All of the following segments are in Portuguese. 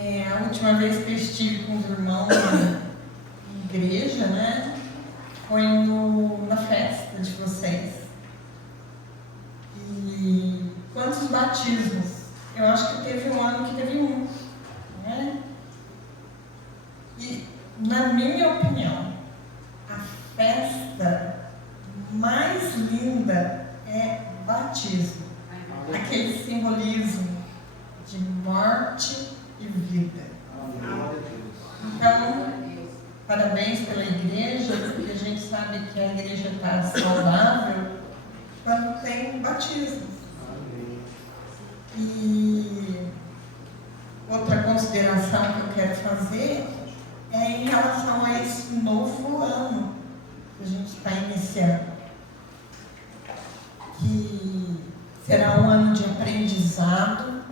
A última vez que eu estive com os irmãos na igreja, né, foi na festa de vocês. E quantos batismos? Eu acho que teve um ano que teve um, né? E, na minha opinião, a festa mais linda é batismo. Aquele simbolismo de morte e vida. Então, parabéns pela igreja, porque a gente sabe que a igreja está saudável quando tem batismo. E outra consideração que eu quero fazer é em relação a esse novo ano que a gente está iniciando, que será um ano de aprendizado,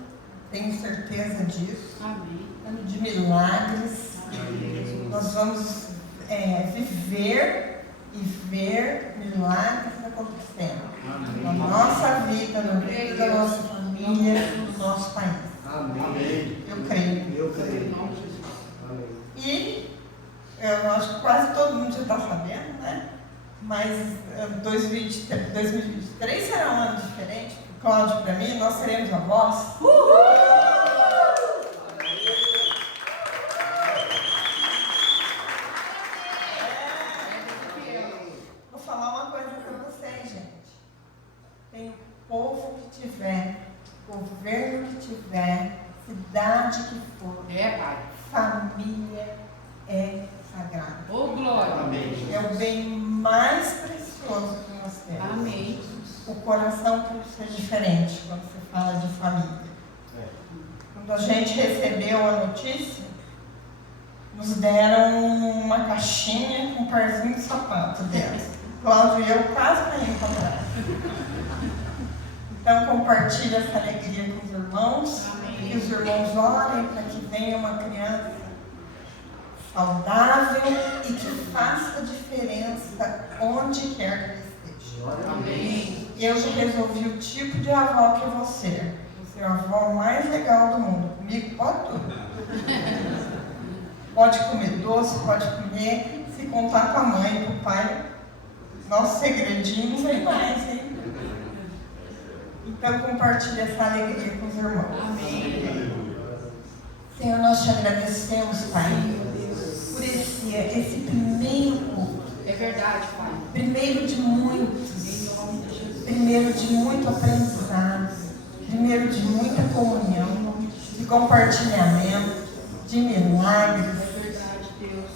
tenho certeza disso. Amém. Ano de milagres. Amém. Nós vamos viver e ver milagres acontecendo. Amém. Na nossa vida, na vida da nossa família, no nosso país. Amém. Eu creio. Eu creio. E eu acho que quase todo mundo já está sabendo, né? Mas 2023 será um ano diferente. Cláudio, para mim, nós seremos avós. Vou falar uma coisa para vocês, gente. Tem o povo que tiver, governo que tiver, cidade que for, pai. família é sagrada. Ô, glória. Amém. É o bem mais precioso que nós temos. Amém. O coração pode ser diferente quando você fala de família. Quando a gente recebeu a notícia, nos deram uma caixinha com um parzinho de sapato dentro. Cláudio e eu quase caímos para trás. Então compartilhe essa alegria com os irmãos. Amém. Que os irmãos orem para que venha uma criança saudável e que faça diferença onde quer que ele esteja. Amém. E eu já resolvi o tipo de avó que eu vou ser. Vou ser a avó mais legal do mundo. Comigo pode tudo. Pode comer doce, pode comer. Se contar com a mãe e com o pai, nosso segredinho vem mais, hein? Então compartilhe essa alegria com os irmãos. Amém. Senhor, nós te agradecemos, Pai, por esse primeiro culto. É verdade, Pai. Primeiro de muitos. Primeiro de muito aprendizado. Primeiro de muita comunhão, de compartilhamento, de milagres. É verdade, Deus.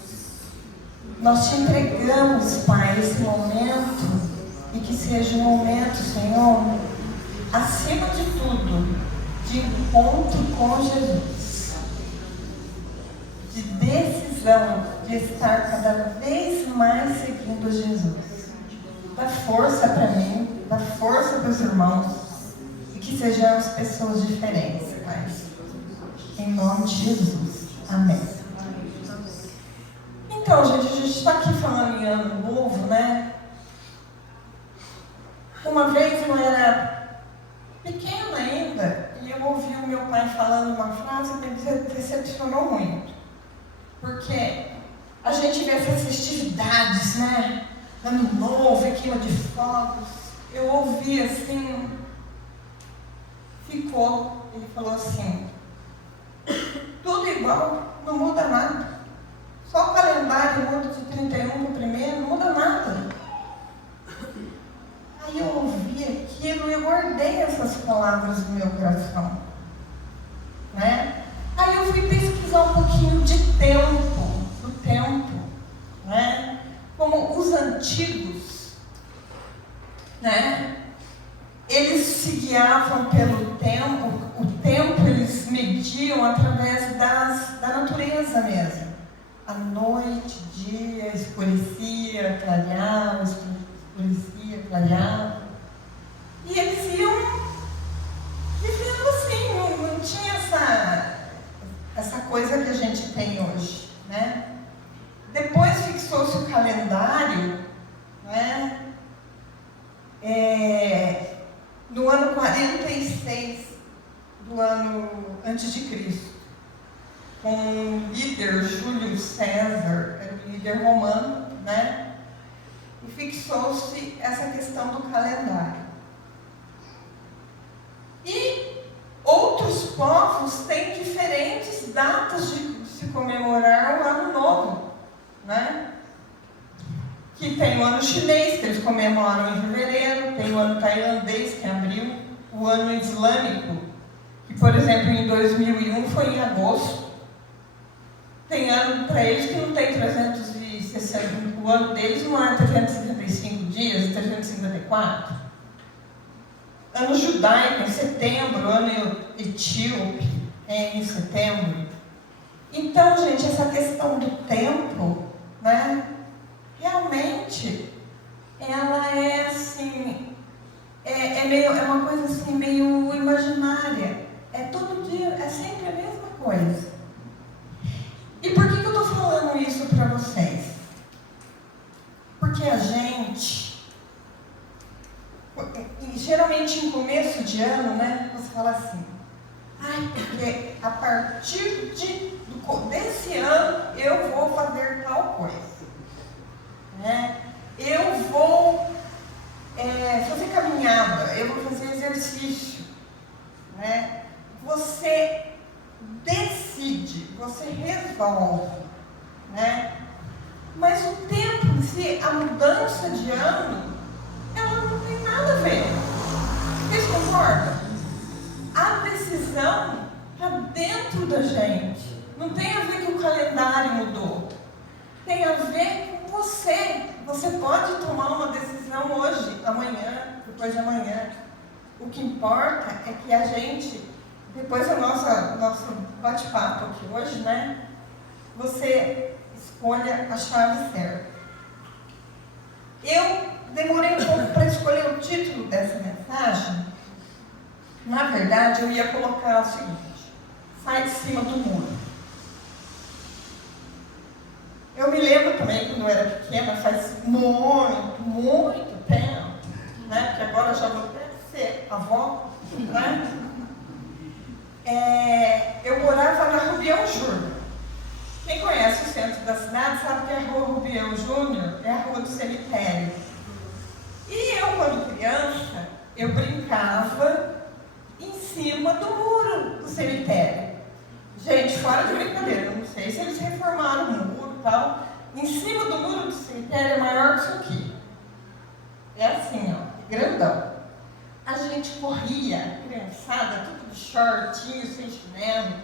Nós te entregamos, Pai, esse momento, e que seja um momento, Senhor, acima de tudo, de encontro com Jesus, de decisão de estar cada vez mais seguindo Jesus. Dá força para mim, dá força para os irmãos, e que sejamos pessoas diferentes, Pai. Em nome de Jesus. Amém. Então, gente, a gente está aqui falando em ano novo, né? Uma vez eu era pequena ainda e eu ouvi o meu pai falando uma frase que me decepcionou muito. Porque a gente vê essas festividades, né? Ano novo, queima de fogos. Eu ouvi assim, ficou. Ele falou assim: tudo igual, não muda nada. Só o calendário muda de 31 para o 1º, não muda nada. Aí eu ouvi aquilo e eu guardei essas palavras no meu coração. Né? Aí eu fui pesquisar um pouquinho de tempo, do tempo. Né? Como os antigos, né? Eles se guiavam pelo tempo, o tempo eles mediam através da natureza mesmo. A noite, dia, escurecia, clareava, escurecia, clareava. E eles iam vivendo assim, não tinha essa coisa que a gente tem hoje, né? Depois fixou-se o calendário, né? No ano 46 do ano antes de Cristo. com um líder, Júlio César, era um líder romano, né? E fixou-se essa questão do calendário. E outros povos têm diferentes datas de se comemorar o Ano Novo, né? Que tem o ano chinês, que eles comemoram em fevereiro, tem o ano tailandês, que é abril, o ano islâmico, que, por exemplo, em 2001 foi em agosto. Tem ano para eles que não tem 360, o ano deles não é 355 dias, 354. Ano judaico em setembro, ano etíope é em setembro. Então, gente, essa questão do tempo, né, realmente, ela é assim, é uma coisa assim, meio imaginária. É todo dia, é sempre a mesma coisa. E por que eu estou falando isso para vocês? Porque a gente, geralmente em começo de ano, né, você fala assim, porque a partir desse ano eu vou fazer tal coisa. Né? Eu vou fazer caminhada, eu vou fazer exercício. Né? Você decide, você resolve. Né? Mas o tempo em si, a mudança de ano, ela não tem nada a ver. Vocês concordam? A decisão está dentro da gente. Não tem a ver que o calendário mudou. Tem a ver com você. Você pode tomar uma decisão hoje, amanhã, depois de amanhã. O que importa é que a gente, depois do nosso bate-papo aqui hoje, né? Você escolha a chave certa. Eu demorei um pouco para escolher o título dessa mensagem. Na verdade, eu ia colocar o seguinte: sai de cima do muro. Eu me lembro também, quando eu era pequena, faz muito tempo, né? Porque agora eu já vou até ser avó, né? Eu morava na Rubião Júnior. Quem conhece o centro da cidade sabe que a rua Rubião Júnior é a rua do cemitério. E eu, quando criança, eu brincava em cima do muro do cemitério. Gente, fora de brincadeira, eu não sei se eles reformaram o muro e tal. Em cima do muro do cemitério é maior que isso aqui. É assim, ó, grandão. A gente corria, criançada, tudo de shortinho, sem chinelo,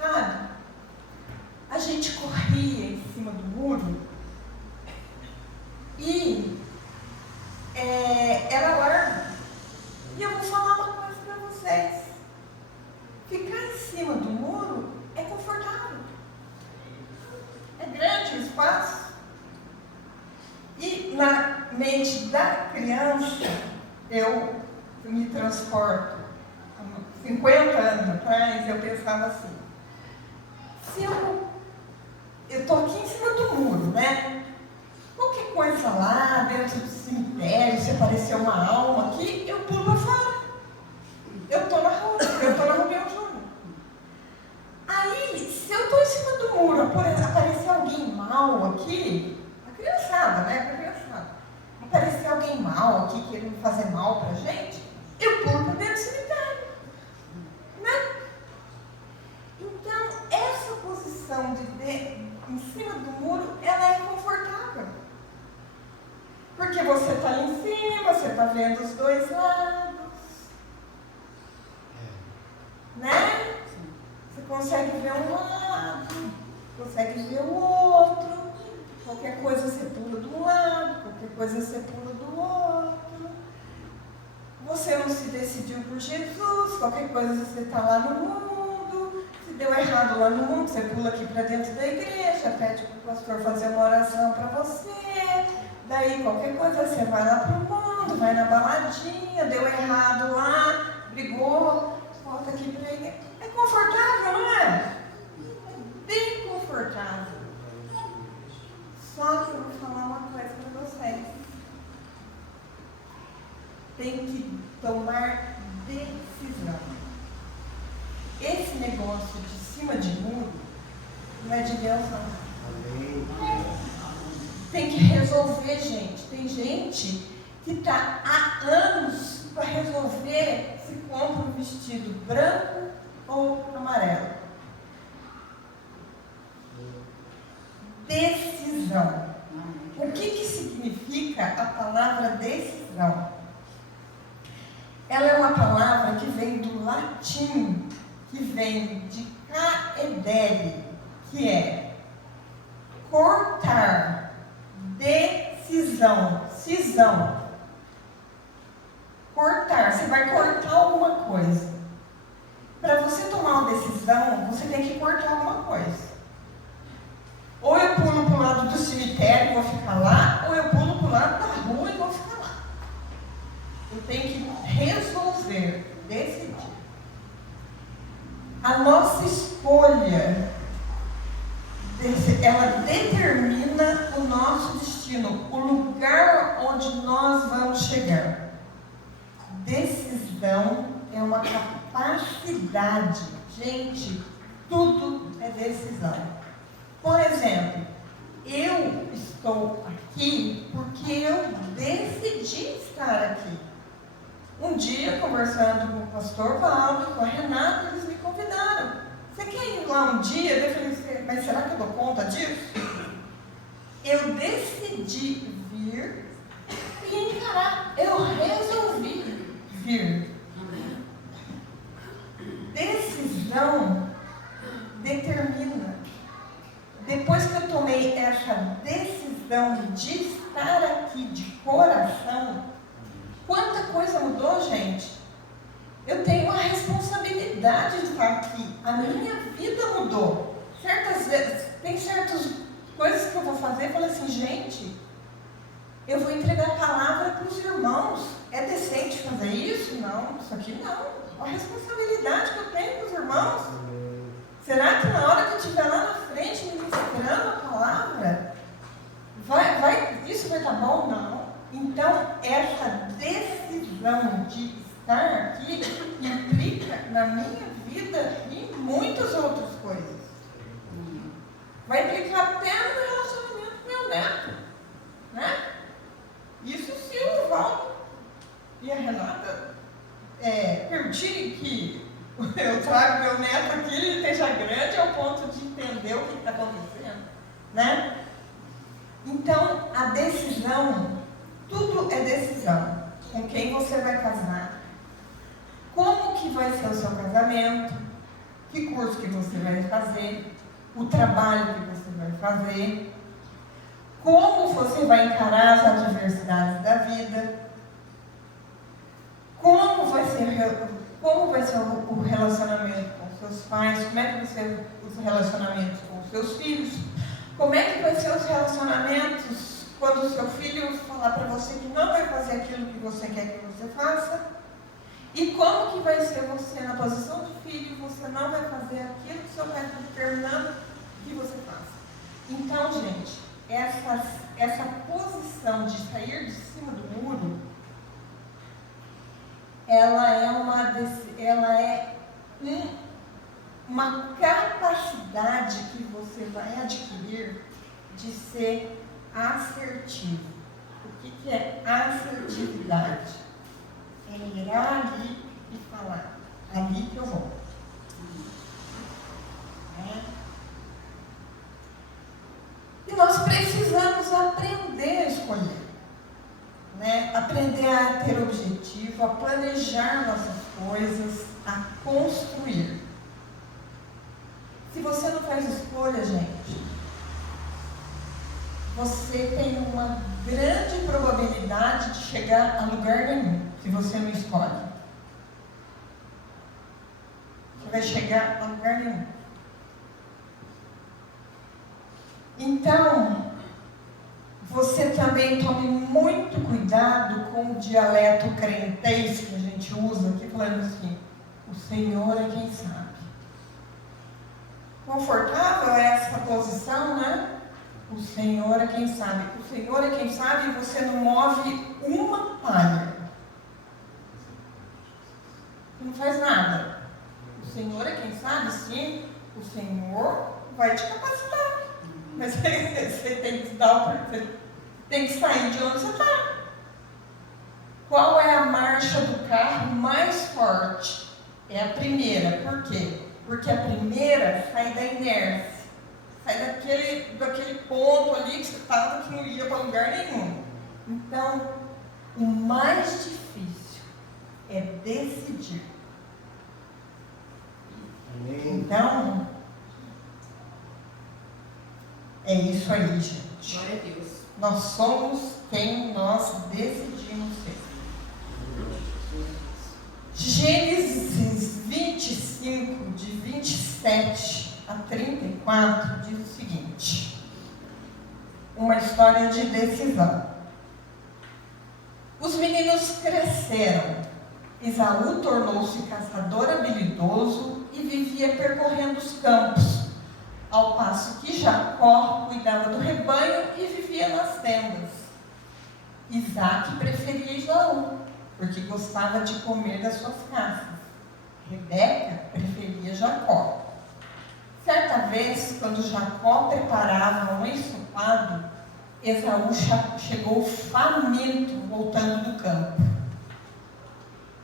sabe? A gente corria em cima do muro e era largo. E eu vou falar uma coisa para vocês. Ficar em cima do muro é confortável. É grande o espaço. E na mente da criança, eu me transporto. 50 anos atrás, eu pensava assim, se eu estou aqui em cima do muro, né? Qualquer coisa lá, dentro do cemitério, se aparecer uma alma aqui, eu pulo para fora. Eu estou na rua, eu estou na Rubião Júnior. Aí, se eu estou em cima do muro, aparecer alguém mal aqui, a criançada, né? A criançada. Aparecer alguém mal aqui, querendo fazer mal pra gente, eu pulo para dentro do cemitério. Né? Então, essa posição em cima do muro, ela é confortável. Porque você está ali em cima, você está vendo os dois lados. Né? Você consegue ver um lado, consegue ver o outro. Qualquer coisa você pula de um lado, qualquer coisa você pula do outro. Você não se decidiu por Jesus, qualquer coisa você está lá no mundo. Se deu errado lá no mundo, você pula aqui para dentro da igreja, pede para o pastor fazer uma oração para você. Daí qualquer coisa você vai lá para o mundo, vai na baladinha, deu errado lá, brigou, volta aqui para a igreja. É confortável, não é? É bem confortável. Só que eu vou falar uma coisa para vocês. Tem que tomar decisão. Esse negócio de cima de muro Não é de Deus, não. Tem que resolver, gente. Tem gente que está há anos para resolver se compra um vestido branco ou amarelo. Decisão. O que significa a palavra decisão? Ela é uma palavra que vem do latim, que vem de caedere, que é cortar, decisão, cisão. Cortar, você vai cortar alguma coisa. Para você tomar uma decisão, você tem que cortar alguma coisa. Ou eu pulo para o lado do cemitério e vou ficar lá, ou eu pulo para o lado da rua e vou ficar lá. Eu tenho que resolver, decidir. A nossa escolha, ela determina o nosso destino, o lugar onde nós vamos chegar. Decisão é uma capacidade. Gente, tudo é decisão. Por exemplo, eu estou aqui porque eu decidi estar aqui. Um dia, conversando com o pastor Valdo, com a Renata, eles me convidaram. Você quer ir lá um dia? Eu falei, mas será que eu dou conta disso? Eu decidi vir e encarar. Eu resolvi vir. Decisão determina. Depois que eu tomei essa decisão de estar aqui de coração, quanta coisa mudou, gente? Eu tenho uma responsabilidade de estar aqui. A minha vida mudou. Certas vezes, tem certas coisas que eu vou fazer, eu falo assim, gente, eu vou entregar a palavra para os irmãos. É decente fazer isso? Não, isso aqui não. A responsabilidade que eu tenho com os irmãos. Será que na hora que eu estiver lá na frente ministrando a palavra, isso vai estar bom? Não. Então, essa decisão de estar aqui implica na minha vida e muitas outras coisas. Vai implicar até no relacionamento com meu neto. Né? Isso se o Valdo e a Renata permitirem que eu trago meu neto aqui, ele esteja grande ao ponto de entender o que está acontecendo, né? Então, a decisão, tudo é decisão. Com quem você vai casar, como que vai ser o seu casamento, que curso que você vai fazer, o trabalho que você vai fazer, como você vai encarar as adversidades da vida, como vai ser o relacionamento com seus pais, como é que vai ser os relacionamentos com os seus filhos, como é que vai ser os relacionamentos quando o seu filho falar para você que não vai fazer aquilo que você quer que você faça, e como que vai ser você na posição de filho, você não vai fazer aquilo que o seu pai está determinando que você faça. Então, gente, essa posição de sair de cima do muro, ela é uma capacidade que você vai adquirir de ser assertivo. O que é assertividade? É ir ali e falar, ali que eu vou. E nós precisamos aprender a escolher. Aprender a ter objetivo, a planejar nossas coisas, a construir. Se você não faz escolha, gente, você tem uma grande probabilidade de chegar a lugar nenhum, se você não escolhe. Você vai chegar a lugar nenhum. Então, você também tome muito cuidado com o dialeto crentez que a gente usa aqui, falando assim, o Senhor é quem sabe. Confortável é essa posição, né? O Senhor é quem sabe. O Senhor é quem sabe e você não move uma palha. Você não faz nada. O Senhor é quem sabe, sim. O Senhor vai te capacitar. Mas você tem que você tem que sair de onde você está. Qual é a marcha do carro mais forte? É a primeira. Por quê? Porque a primeira sai da inércia. Sai daquele ponto ali que você estava que não ia para lugar nenhum. Então, o mais difícil é decidir. Então, é isso aí, gente. Glória a Deus. Nós somos quem nós decidimos ser. Gênesis 25, de 27 a 34, diz o seguinte: uma história de decisão. Os meninos cresceram. Esaú tornou-se caçador habilidoso e vivia percorrendo os campos, ao passo que Jacó cuidava do rebanho e vivia nas tendas. Isaac preferia Esaú, porque gostava de comer das suas caças. Rebeca preferia Jacó. Certa vez, quando Jacó preparava um ensopado, Esaú chegou faminto voltando do campo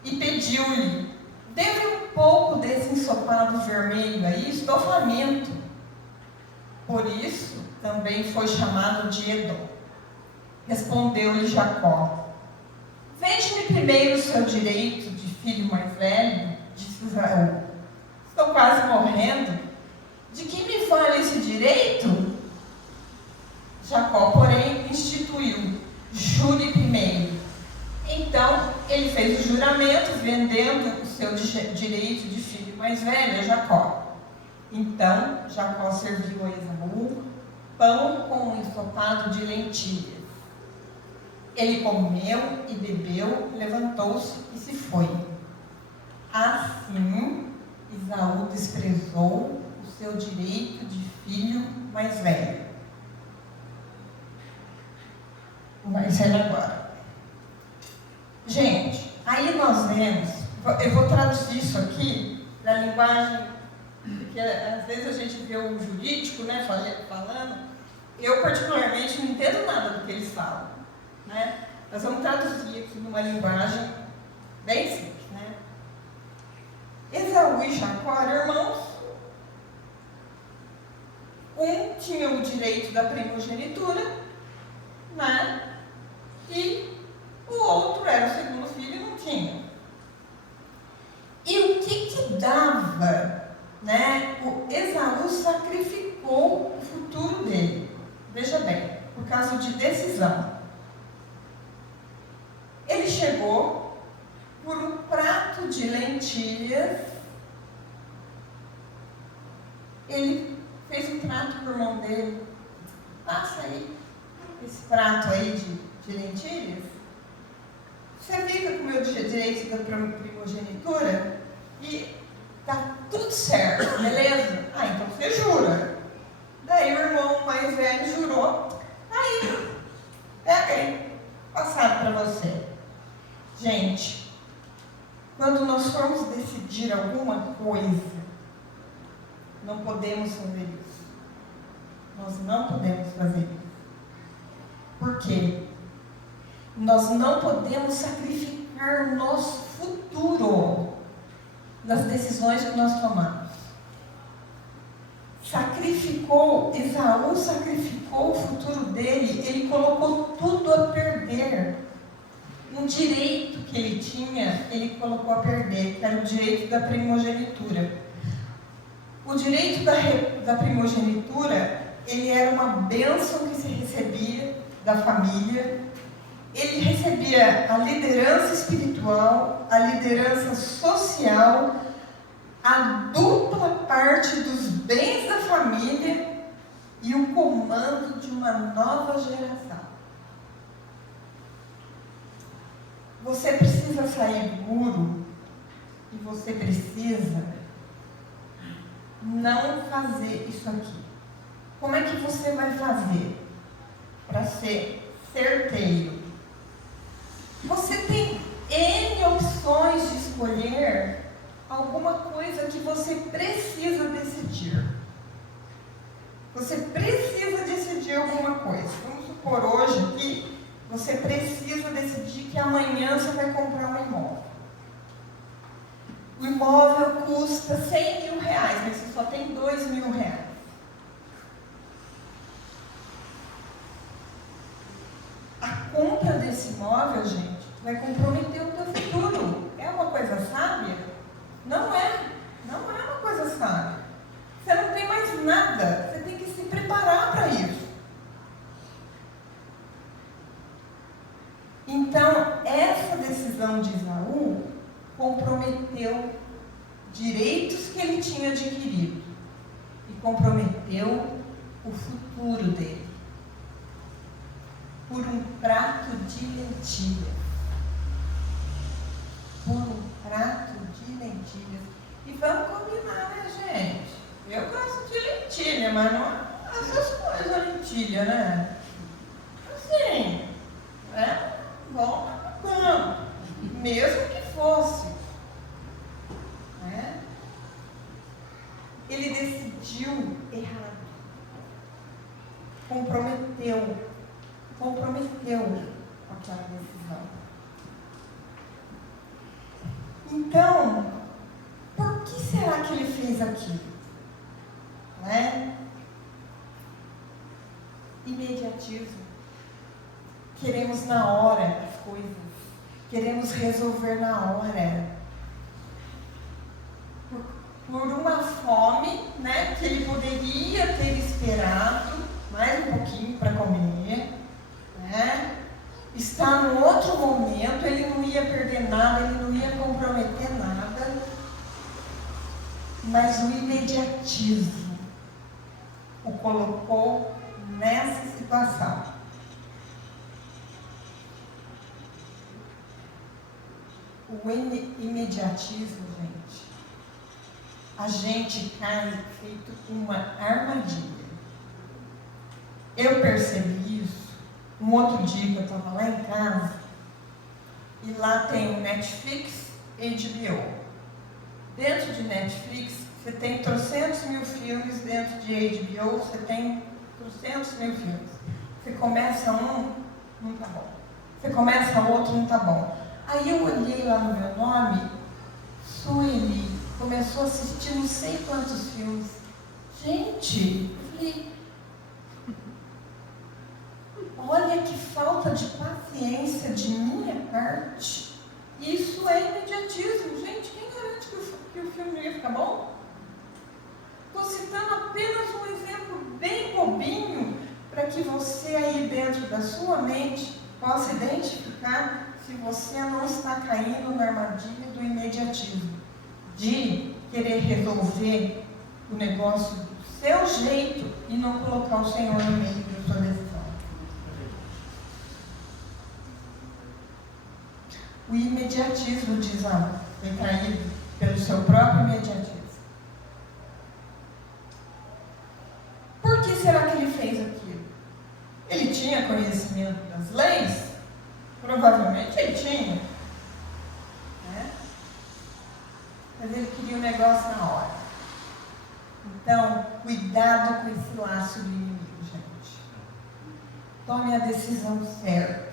e pediu-lhe: dê-me um pouco desse ensopado vermelho aí, estou faminto. Por isso também foi chamado de Edom. Respondeu-lhe Jacó: vende-me primeiro o seu direito de filho mais velho, disse Esaú. Estou quase morrendo. De que me vale esse direito? Jacó, porém, instituiu: jure primeiro. Então, ele fez o juramento, vendendo o seu direito de filho mais velho a Jacó. Então, Jacó serviu a Esaú pão com um ensopado de lentilhas. Ele comeu e bebeu, levantou-se e se foi. Assim, Esaú desprezou o seu direito de filho mais velho. O mais velho agora. Gente, aí nós vemos, eu vou traduzir isso aqui para a linguagem, porque às vezes a gente vê o jurídico, né, falando. Eu particularmente não entendo nada do que eles falam, né? Nós vamos traduzir aqui numa linguagem bem simples, né? Esaú e Jacó eram irmãos. Um tinha o direito da primogenitura, né? E o outro era o segundo filho e não tinha. E o que dava, né? O Esaú sacrificou o futuro dele. Veja bem, por causa de decisão. Ele chegou por um prato de lentilhas. Ele fez um trato com o irmão dele. Passa aí esse prato aí de lentilhas. Você fica com o meu direito da primogenitura e tá tudo certo, beleza? Ah, então você jura. Daí o irmão mais velho jurou. Aí, pega aí, passado para você. Gente, quando nós formos decidir alguma coisa, não podemos fazer isso. Nós não podemos fazer isso. Por quê? Nós não podemos sacrificar o nosso futuro nas decisões que nós tomamos. Esaú sacrificou o futuro dele, ele colocou tudo a perder. Um direito que ele tinha, ele colocou a perder, que era o direito da primogenitura. O direito da primogenitura, ele era uma bênção que se recebia da família. Ele recebia a liderança espiritual, a liderança social, a dupla parte dos bens da família e o comando de uma nova geração. Você precisa sair do muro e você precisa não fazer isso aqui. Como é que você vai fazer para ser certeiro? Você tem N opções de escolher alguma coisa que você precisa decidir. Você precisa decidir alguma coisa. Vamos supor hoje que você precisa decidir que amanhã você vai comprar um imóvel. O imóvel custa R$100.000, mas você só tem R$2.000. A compra desse imóvel, gente, vai comprometer o teu futuro. É uma coisa sábia? Não é. Não é uma coisa sábia. Você não tem mais nada. Você tem que se preparar para isso. Então, essa decisão de Esaú comprometeu direitos que ele tinha adquirido e comprometeu o futuro dele por um prato de lentilhas. Por um prato de lentilhas. E vamos combinar, né, gente? Eu gosto de lentilha, mas não essas coisas lentilha, né? Assim, né? Bom, não. Mesmo que fosse. Né? Ele decidiu errado. Comprometeu aquela decisão. Então, por que será que ele fez aquilo? Né? Imediatismo. Queremos na hora as coisas. Queremos resolver na hora. Por uma fome, né, que ele poderia ter esperado mais um pouquinho para comer, né? Está num outro momento, ele não ia perder nada, ele não ia comprometer nada, mas o imediatismo o colocou nessa situação. O imediatismo, gente, a gente cai feito uma armadilha. Eu percebi isso um outro dia que eu estava lá em casa e lá tem o Netflix e HBO. Dentro de Netflix você tem 300.000 filmes, dentro de HBO você tem 300.000 filmes. Você começa um, não tá bom. Você começa outro, não tá bom. Aí eu olhei lá no meu nome, Sueli, começou a assistir não sei quantos filmes. Gente, eu falei, olha que falta de paciência de minha parte. Isso é imediatismo. Gente, quem garante que o filme não ia ficar bom? Estou citando apenas um exemplo bem bobinho para que você aí dentro da sua mente possa identificar se você não está caindo na armadilha do imediatismo, de querer resolver o negócio do seu jeito e não colocar o Senhor no meio da sua decisão. O imediatismo de Esaú foi traído pelo seu próprio imediatismo. Por que será que ele fez aquilo? Ele tinha conhecimento das leis? Provavelmente ele tinha. Né? Mas ele queria o negócio na hora. Então, cuidado com esse laço do inimigo, gente. Tome a decisão certa.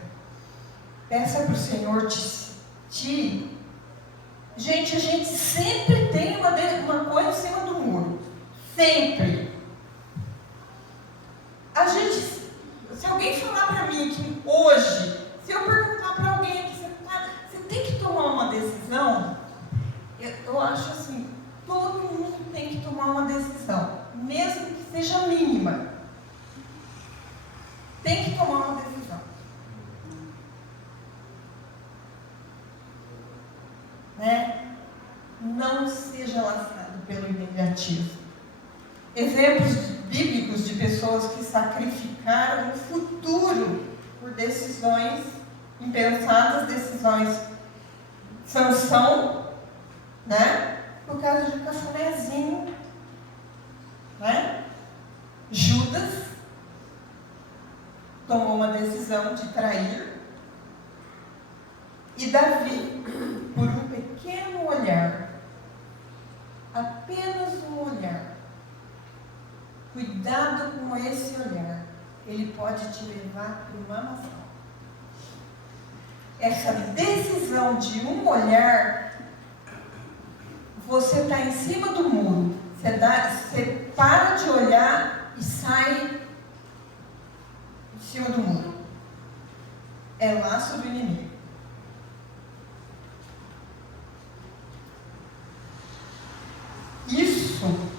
Peça para o Senhor te... Gente, a gente sempre tem uma coisa em cima do muro. Sempre. A gente, se alguém falar para mim que hoje, se eu perguntar para alguém que você tem que tomar uma decisão, eu acho assim, todo mundo tem que tomar uma decisão, mesmo que seja mínima. Tem que tomar uma decisão. Né? Não seja laçado pelo imediatismo. Exemplos bíblicos de pessoas que sacrificaram o futuro por decisões impensadas, decisões. Sansão, né? Por causa de cafunézinho, né? Judas tomou uma decisão de trair. E Davi, por um pequeno olhar, apenas um olhar, Cuidado com esse olhar. Ele pode te levar para uma maçã. Essa decisão de um olhar, você está em cima do muro. Você para de olhar e sai de cima do muro. É laço do inimigo. Isso,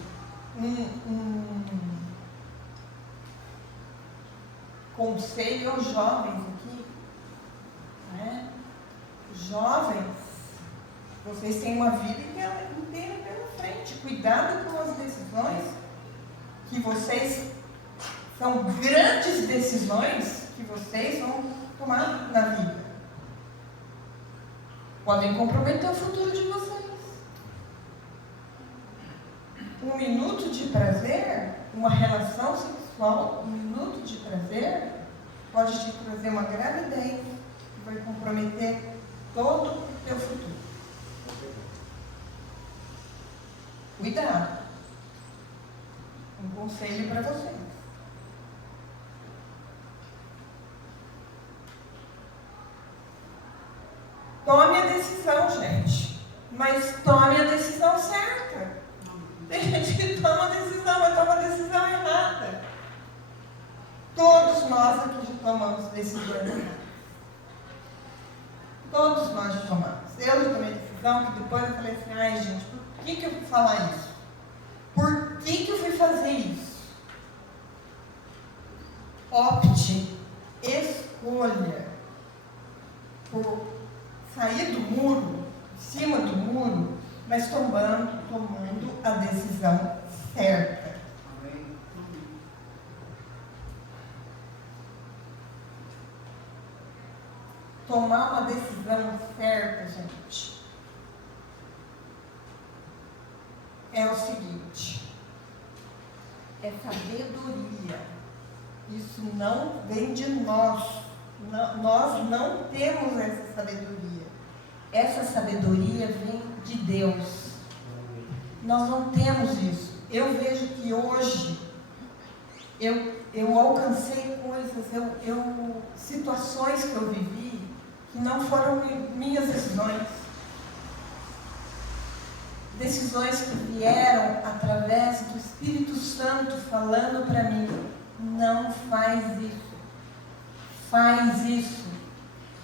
conselho aos jovens aqui, né? Jovens, vocês têm uma vida inteira pela frente. Cuidado com as decisões que vocês, são grandes decisões que vocês vão tomar na vida. Podem comprometer o futuro de vocês. Um minuto de prazer, uma relação sexual, um minuto de prazer, pode te trazer uma gravidez que vai comprometer todo o teu futuro. Cuidado. Um conselho para vocês. Tome a decisão, gente. Mas tome a decisão certa. Tem gente que toma a decisão, mas toma a decisão errada. Todos nós aqui já tomamos decisões erradas. Todos nós já tomamos. Eu já tomei decisão que depois eu falei assim, ai gente, por que eu fui falar isso? Por que eu fui fazer isso? Opte, escolha por sair do muro, de cima do muro, mas tomando a decisão certa. Amém. Tomar uma decisão certa, gente, é o seguinte, é sabedoria. Isso não vem de nós. Nós não temos essa sabedoria. Essa sabedoria vem de Deus. Nós não temos isso. Eu vejo que hoje eu alcancei coisas, situações que eu vivi que não foram minhas decisões. Decisões que vieram através do Espírito Santo falando para mim, não faz isso. Faz isso.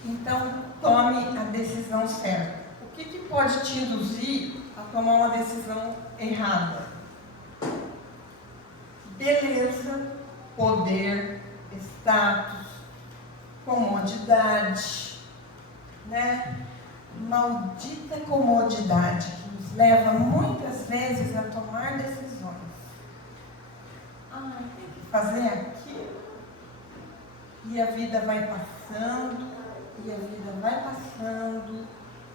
Então, tome a decisão certa. O que pode te induzir a tomar uma decisão errada? Beleza, poder, status, comodidade, né? Maldita comodidade que nos leva muitas vezes a tomar decisões. Tem que fazer aquilo. E a vida vai passando, e a vida vai passando,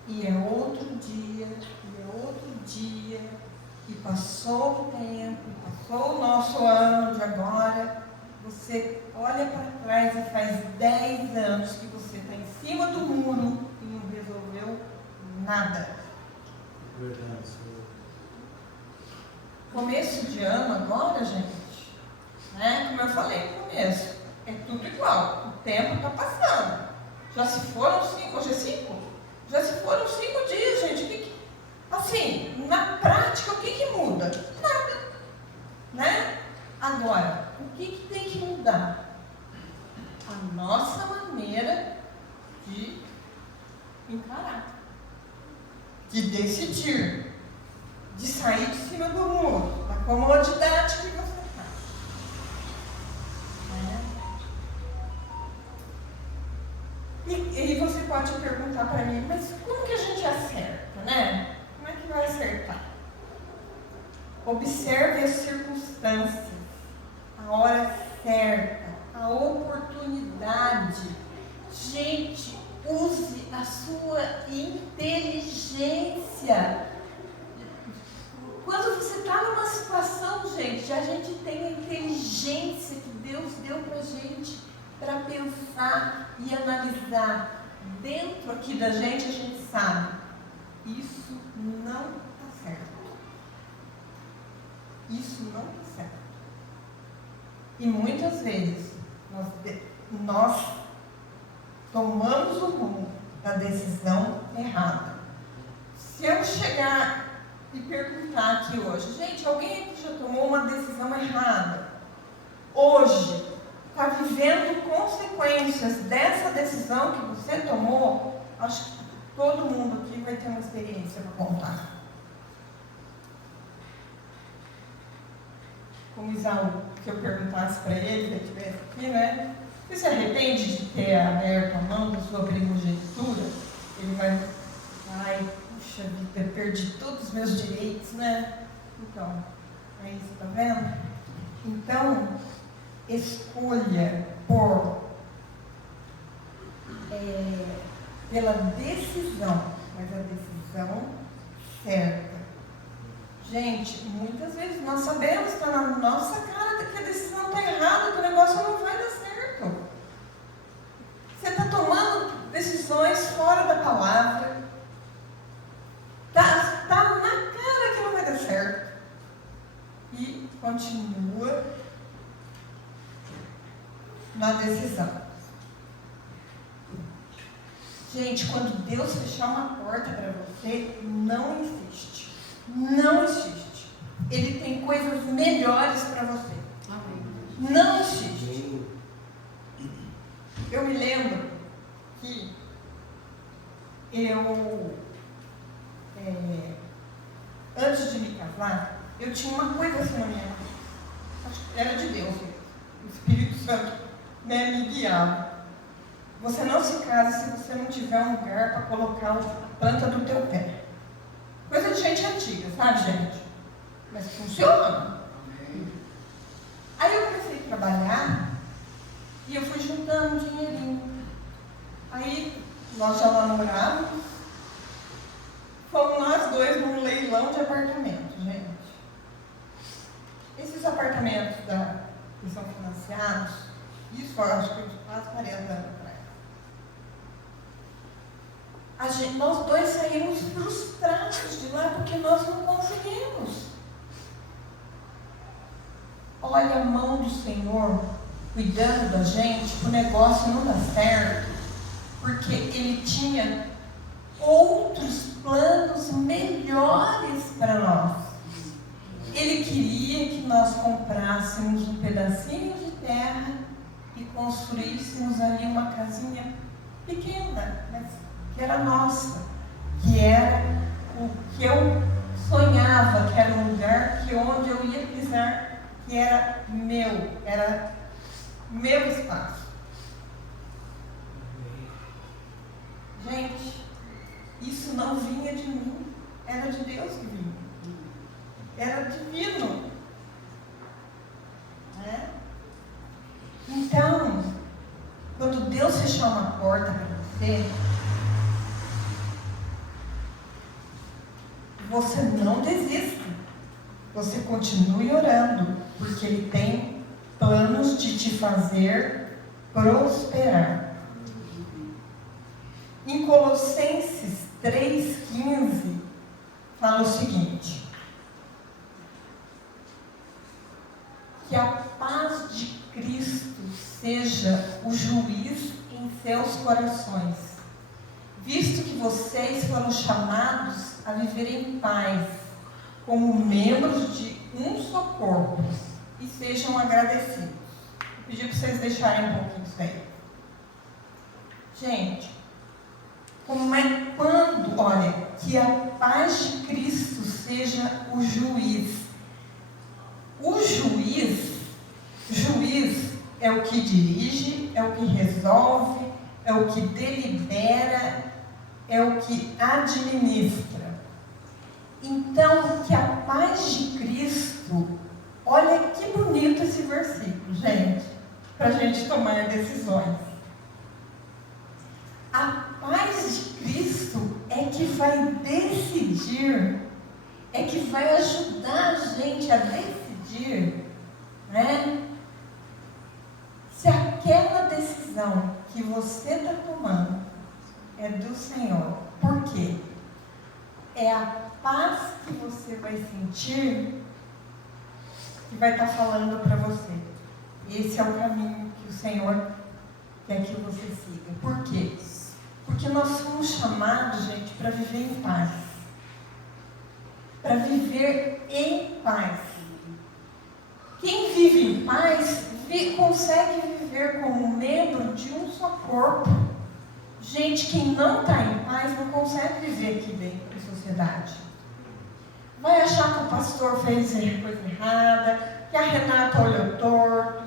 e é outro dia, e é outro dia, e passou o tempo, e passou o nosso ano de agora. Você olha para trás e faz 10 anos que você está em cima do muro e não resolveu nada. Verdade, senhor. Começo de ano agora, gente, né? Como eu falei no começo, é tudo igual. O tempo está passando. Já se foram 5, hoje é 5? Já se foram 5 dias, gente. Assim, na prática, o que muda? Nada. Né? Agora, o que tem que mudar? A nossa maneira de encarar, de decidir, de sair de cima do muro, da comodidade que você está. E você pode perguntar para mim, mas como que a gente acerta, né? Como é que vai acertar? Observe as circunstâncias, a hora certa, a oportunidade. Gente, use a sua inteligência. Quando você está numa situação, gente, a gente tem a inteligência que Deus deu para a gente para pensar e analisar. Dentro aqui da gente, a gente sabe, isso não está certo. Isso não está certo. E muitas vezes nós tomamos o rumo da decisão errada. Se eu chegar e perguntar aqui hoje, gente, alguém aqui já tomou uma decisão errada? Hoje, está vivendo consequências dessa decisão que você tomou? Acho que todo mundo aqui vai ter uma experiência para contar. Como Isaú, se eu perguntasse para ele, se ele estivesse aqui, né? Você se arrepende de ter aberto a mão da sua primogenitura? Ele vai, ai, puxa vida, perdi todos os meus direitos, né? Então, aí você está vendo? Então, escolha pela decisão, mas a decisão certa. Gente, muitas vezes nós sabemos, está na nossa cara que a decisão está errada, que o negócio não vai dar certo. Você está tomando decisões fora da palavra. Está na cara que não vai dar certo. E continua na decisão. Gente, quando Deus fechar uma porta para você, não insiste. Não insiste. Ele tem coisas melhores para você. Amém. Não insiste. Eu me lembro que antes de me casar, eu tinha uma coisa assim na minha vida. Acho que era de Deus mesmo. O Espírito Santo, né, me guiava. Você não se casa se você não tiver um lugar para colocar a planta do teu pé. Coisa de gente antiga, sabe, gente? Mas funciona. Aí eu comecei a trabalhar e eu fui juntando dinheirinho. Aí nós já namorávamos. Fomos nós dois num leilão de apartamento, gente. Esses apartamentos que são financiados, isso eu acho que quase 40 anos atrás. Nós dois saímos frustrados de lá porque nós não conseguimos. Olha a mão do Senhor cuidando da gente, o negócio não dá certo, porque Ele tinha outros planos melhores para nós. Ele queria que nós comprássemos um pedacinho de terra e construíssemos ali uma casinha pequena, mas que era nossa, que era o que eu sonhava, que era um lugar onde eu ia pisar, que era meu espaço. Gente, isso não vinha de mim, era de Deus que vinha. Era divino. Né? Então, quando Deus fechar uma porta para você não desista. Você continue orando, porque Ele tem planos de te fazer prosperar. Em Colossenses 3,15 fala o seguinte: que a paz de Cristo seja o juiz em seus corações, visto que vocês foram chamados a viver em paz, como membros de um só corpo, e sejam agradecidos. Vou pedir para vocês deixarem um pouquinho isso aí. Gente, olha, que a paz de Cristo seja o juiz. O juiz é o que dirige, é o que resolve, é o que delibera, é o que administra. Então, que a paz de Cristo, olha que bonito esse versículo, gente, para a gente tomar decisões. A paz de Cristo é que vai decidir, é que vai ajudar a gente a decidir, né? Se aquela decisão que você está tomando é do Senhor. Por quê? É a paz que você vai sentir que vai estar falando para você. Esse é o caminho que o Senhor quer que você siga. Por quê? Porque nós somos chamados, gente, para viver em paz. Para viver em paz. Quem vive em paz consegue viver como membro de um só corpo. Gente, quem não está em paz não consegue viver aqui dentro da sociedade. Vai achar que o pastor fez coisa errada, que a Renata olhou torto,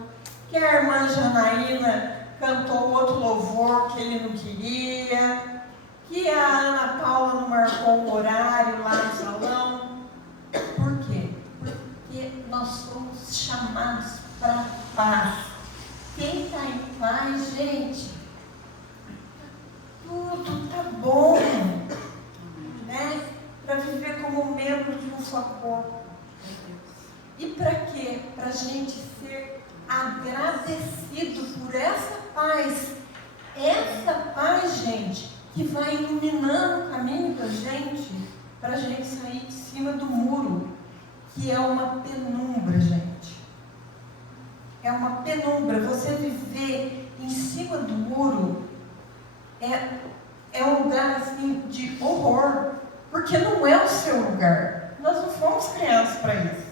que a irmã Janaína cantou outro louvor que ele não queria, que a Ana Paula não marcou o horário lá no salão. Por quê? Porque nós somos chamados para paz. Quem está em paz, gente, tudo está bom, né? Para viver como membro de um só corpo. E para quê? Para a gente ser agradecido por essa paz. Essa paz, gente, que vai iluminando o caminho da gente, para a gente sair de cima do muro, que é uma penumbra, gente. É uma penumbra. Você viver em cima do muro é um lugar assim de horror, porque não é o seu lugar. Nós não fomos criados para isso.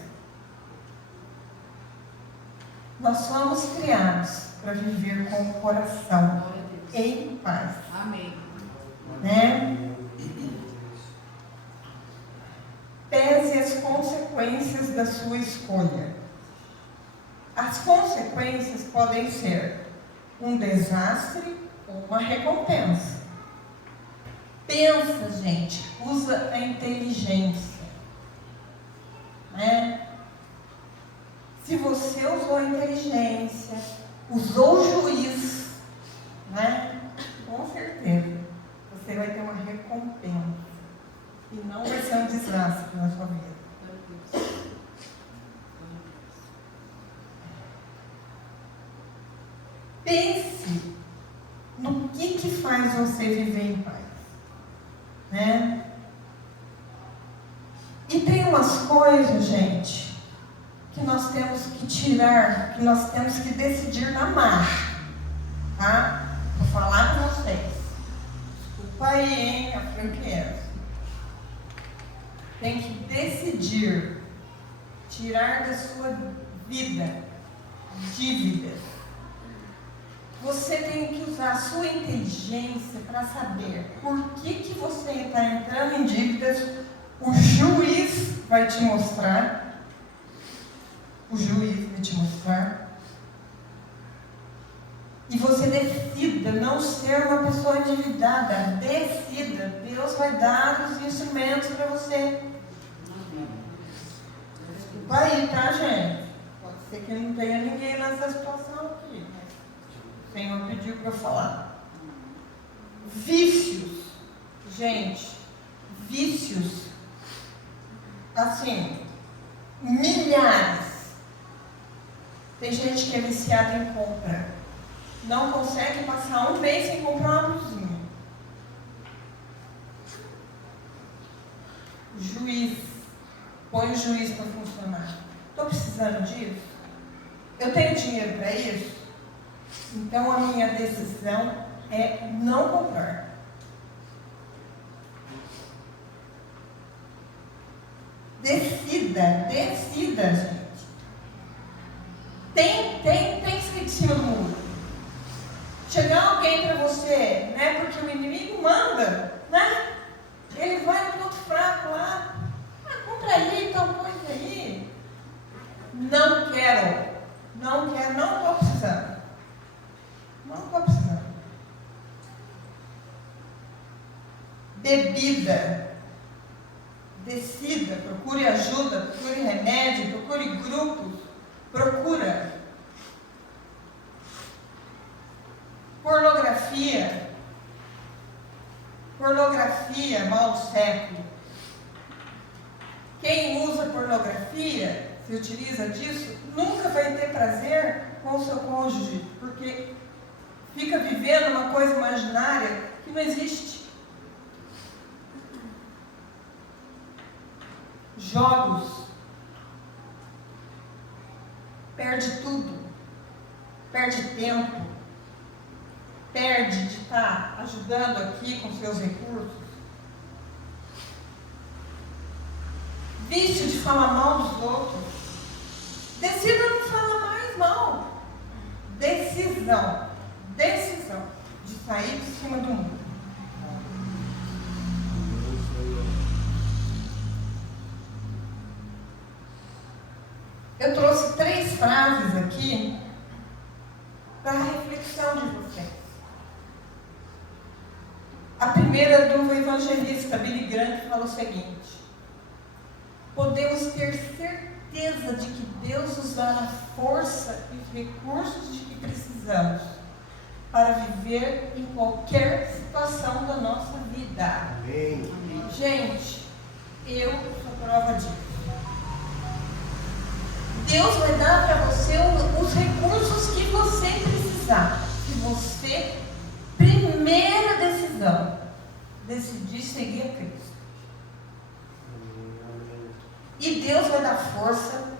Nós somos criados para viver com o coração em paz. Amém. Né? Pese as consequências da sua escolha. As consequências podem ser um desastre ou uma recompensa. Pensa, gente, usa a inteligência. Né? Se você usou a inteligência, usou o juiz, né? Com certeza você vai ter uma recompensa. E não vai ser um desastre na sua vida. Pense no que faz você viver em paz. Né? E tem umas coisas, gente, que nós temos que tirar, que nós temos que decidir na marcha. Tá? Vou falar para vocês. Desculpa aí, hein, a franqueza. Tem que decidir tirar da sua vida dívidas. Você tem que usar a sua inteligência para saber por que você está entrando em dívidas. O juiz vai te mostrar. O juiz vai te mostrar. E você decida não ser uma pessoa endividada. Decida. Deus vai dar os instrumentos para você. Desculpa aí, tá, gente? Pode ser que não tenha ninguém nessa situação aqui. O Senhor pediu para eu falar. Vícios. Gente, vícios. Assim, milhares. Tem gente que é viciada em compra. Não consegue passar um mês sem comprar uma blusinha. Juiz. Põe o juiz para funcionar. Estou precisando disso? Eu tenho dinheiro para isso? Então a minha decisão é não comprar. Decida, gente. Tem que sair de cima do muro. Chegar alguém para você, né? Porque o inimigo manda, né? Ele vai no ponto fraco lá. Compra aí, tal coisa aí. Não quero, não estou precisando. Não estou precisando. Bebida. Decida, procure ajuda, procure remédio, procure grupos, procura. Pornografia. Pornografia, mal do século. Quem usa pornografia, se utiliza disso, nunca vai ter prazer com o seu cônjuge, porque fica vivendo uma coisa imaginária que não existe. Jogos. Perde tudo. perde tempo, perde de estar ajudando aqui com seus recursos, vício de falar mal dos outros, decida não falar mais mal. Decisão de sair de cima do mundo. Eu trouxe 3 frases aqui para a reflexão de vocês. A primeira é do evangelista Billy Graham, que fala o seguinte: podemos ter certeza de que Deus nos dá a força e os recursos de que precisamos para viver em qualquer situação da nossa vida. Amém. Gente, eu sou prova disso. Deus vai dar para você os recursos que você precisar. Se você, primeira decisão, decidir seguir a Cristo. E Deus vai dar força,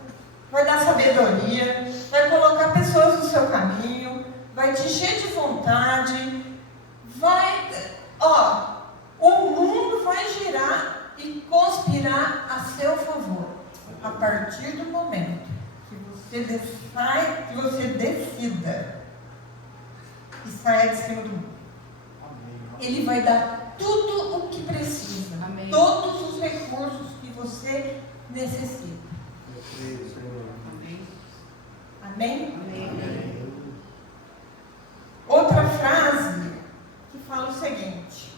vai dar sabedoria, vai colocar pessoas no seu caminho, vai te encher de vontade, o mundo vai girar e conspirar a seu favor, a partir do momento que você decida e saia de cima do mundo. Ele vai dar tudo o que precisa, Amém. todos os recursos que você necessita. Eu creio, Senhor. Amém. Amém? Amém. Outra frase que fala o seguinte: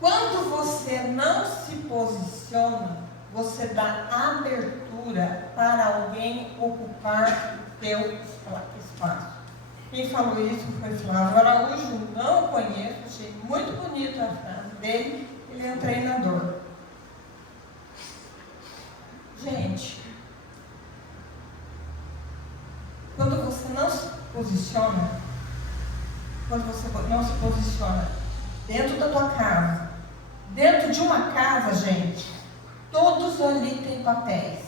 quando você não se posiciona, você dá abertura para alguém ocupar o teu espaço. Quem falou isso foi Flávio Araújo, não o conheço, achei muito bonita a frase dele, ele é um treinador. Gente, quando você não se posiciona, dentro da tua casa, dentro de uma casa, gente, todos ali têm papéis.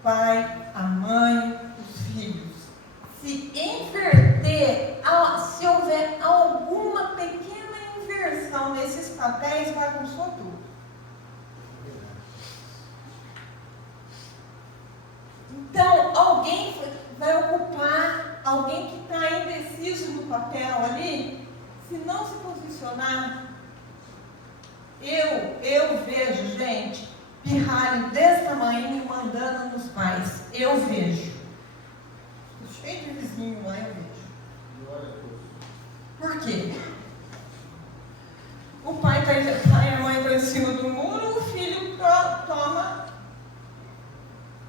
O pai, a mãe, os filhos. Se inverter, se houver alguma pequena inversão nesses papéis, bagunçou tudo. Então, alguém vai ocupar, alguém que está indeciso no papel ali, se não se posicionar, eu vejo, gente, pirralho desse tamanho mandando nos pais. Eu vejo. Estou cheio de vizinho lá, eu vejo. Por quê? O pai e a mãe estão em cima do muro, o filho toma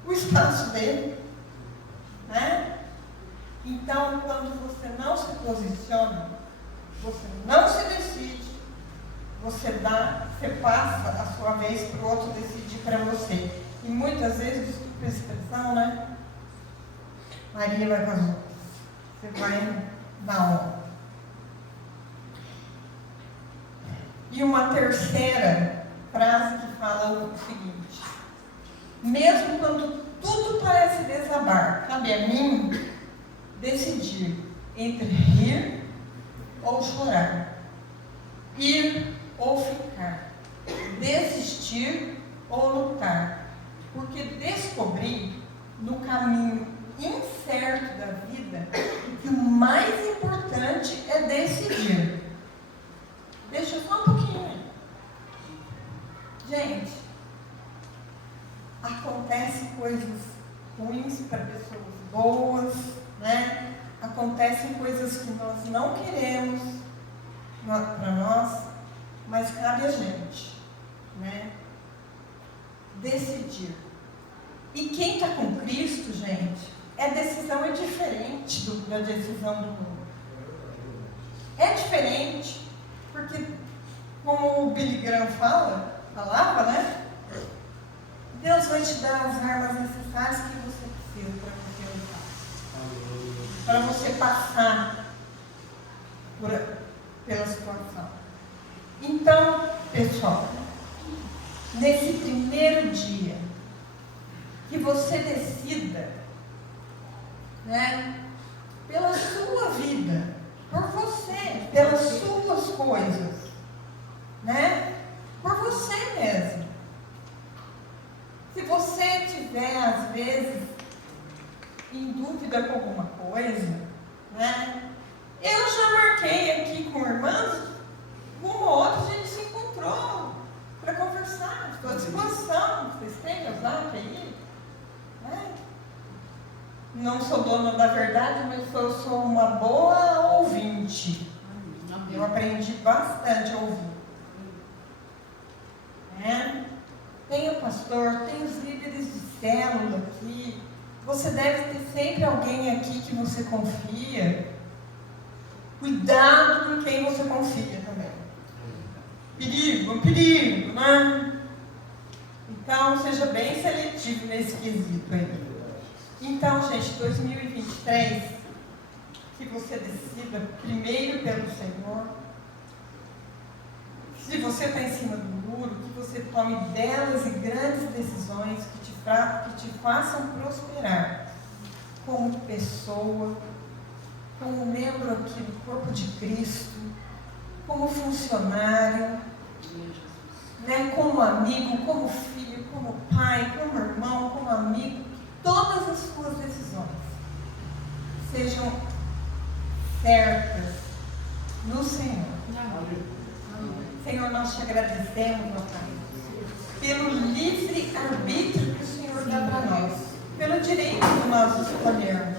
o espaço dele, né? Então, quando você não se posiciona, você não se decide, você passa a sua vez para o outro decidir para você. E muitas vezes, desculpa a expressão, né? Maria vai com as outras. Você vai na onda. E uma terceira frase que fala o seguinte: mesmo quando tudo parece desabar, cabe a mim decidir entre rir ou chorar, ir ou ficar, desistir ou lutar, porque descobri no caminho incerto da vida que o mais importante é decidir. Deixa só um pouquinho. Gente, acontecem coisas ruins para pessoas boas, né? Acontecem coisas que nós não queremos para nós, mas cabe a gente, né? Decidir. E quem está com Cristo, gente, a decisão é diferente da decisão do mundo. É diferente, porque, como o Billy Graham falava, né? Deus vai te dar as armas necessárias que você precisa para você passar pela situação. Então, pessoal, nesse primeiro dia, que você decida né? Pela sua vida, por você, pelas suas coisas, né? Por você mesmo. Se você tiver, às vezes, em dúvida com alguma coisa, né? Eu já marquei aqui com irmãs, uma ou outra a gente se encontrou para conversar. Estou à disposição. Vocês têm meu zap aí? Né? Não sou dona da verdade, mas eu sou uma boa ouvinte. Eu aprendi bastante a ouvir. Né? Tem o pastor, tem os líderes de célula aqui. Você deve ter sempre alguém aqui que você confia. Cuidado com quem você confia também. Perigo, né? Então, seja bem seletivo nesse quesito aí. Então, gente, 2023, que você decida primeiro pelo Senhor. Se você está em cima do muro, que você tome belas e grandes decisões que te façam prosperar como pessoa, como membro aqui do corpo de Cristo, como funcionário, né, como amigo, como filho, como pai, como irmão, como amigo. Todas as suas decisões sejam certas no Senhor. Senhor, nós te agradecemos, ó Pai, pelo livre arbítrio que o Senhor dá para nós, pelo direito de nós escolhermos.